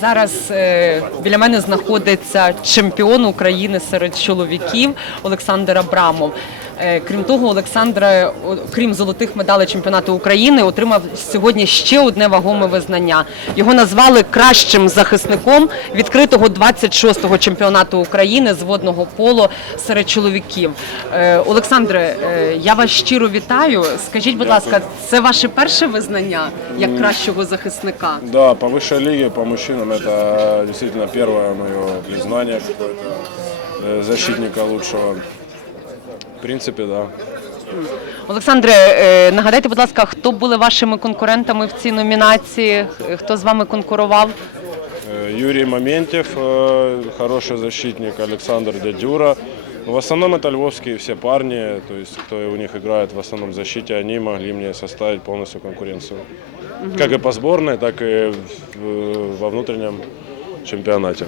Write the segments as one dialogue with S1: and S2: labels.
S1: Зараз е, біля мене знаходиться чемпіон України серед чоловіків Олександр Абрамов. Е, крім того, Олександр, е, о- крім золотих медалей чемпіонату України, отримав сьогодні ще одне вагоме визнання. Його назвали кращим захисником відкритого 26-го чемпіонату України з водного поло серед чоловіків. Е, Олександре, е, я вас щиро вітаю. Скажіть, будь ласка, це ваше перше визнання як кращого захисника?
S2: Да, по высшей лиге, по мужчинам это действительно первое мое признание какое-то э, защитника лучшего. В принципе, да.
S1: Олександре, е, нагадайте, будь ласка, хто були вашими конкурентами в цій номінації? Е, Хто з вами конкурував?
S2: Э, Юрий Моментьев, э, хороший защитник, Александр Дядюра. Но в основном это львовские все парни, то есть кто у них играет в основном в защите, они могли мне составить полностью конкуренцию. Как и по сборной, так и в- во внутреннем чемпионате.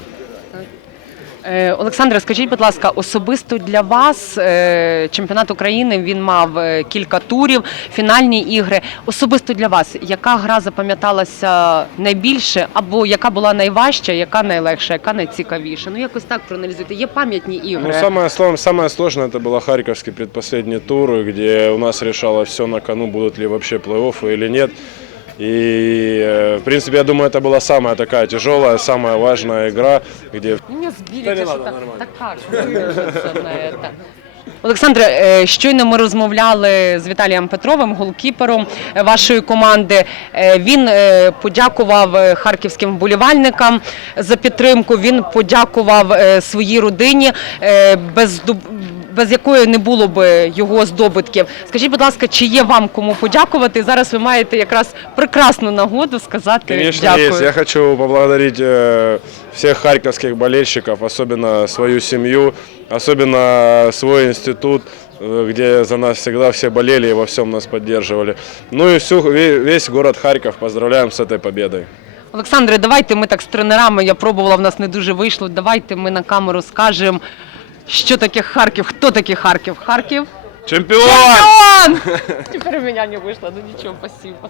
S1: Е, Олександре, скажіть, будь ласка, особисто для вас е, чемпіонат України він мав е, кілька турів, фінальні ігри. Особисто для вас, яка гра запам'яталася найбільше, або яка була найважча, яка найлегша, яка найцікавіша? Ну якось так проаналізуйте. Є пам'ятні ігри.
S2: Ну, самое, сло- самое сложное это было Харьковский предпоследний тур, где у нас решалось все на кону, будут ли вообще плей-оффы или нет. И, э, в принципе, я думаю, это была самая такая тяжелая, самая важная игра, где
S1: Меня сбили,
S2: Та не
S1: те, що
S2: надо,
S1: так,
S2: нормально.
S1: так как виявиться на це? Олександре, е, щойно ми розмовляли з Віталієм Петровим, голкіпером е, вашої команди. Е, Він е, подякував е, харківським вболівальникам за підтримку. Він подякував е, своїй родині, е, без дуб- без якої не було б його здобутків. Скажіть, будь ласка, чи є вам кому подякувати? Зараз ви маєте якраз прекрасну нагоду сказати
S2: Конечно,
S1: дякую.
S2: есть. Я хочу поблагодарить э, всех харьковских болельщиков, особенно свою семью, особенно свой институт, э, где за нас всегда все болели и во всем нас поддерживали. Ну и всю, ве- весь город Харьков поздравляем с этой победой.
S1: Олександре, давайте ми так з тренерами. Я пробувала, в нас не дуже вийшло. Давайте ми на камеру скажемо, що таке Харків, хто такий Харків. Харків.
S2: Чемпион!
S1: Чемпіон! Тепер у мене не вийшло, ну нічого, спасибо.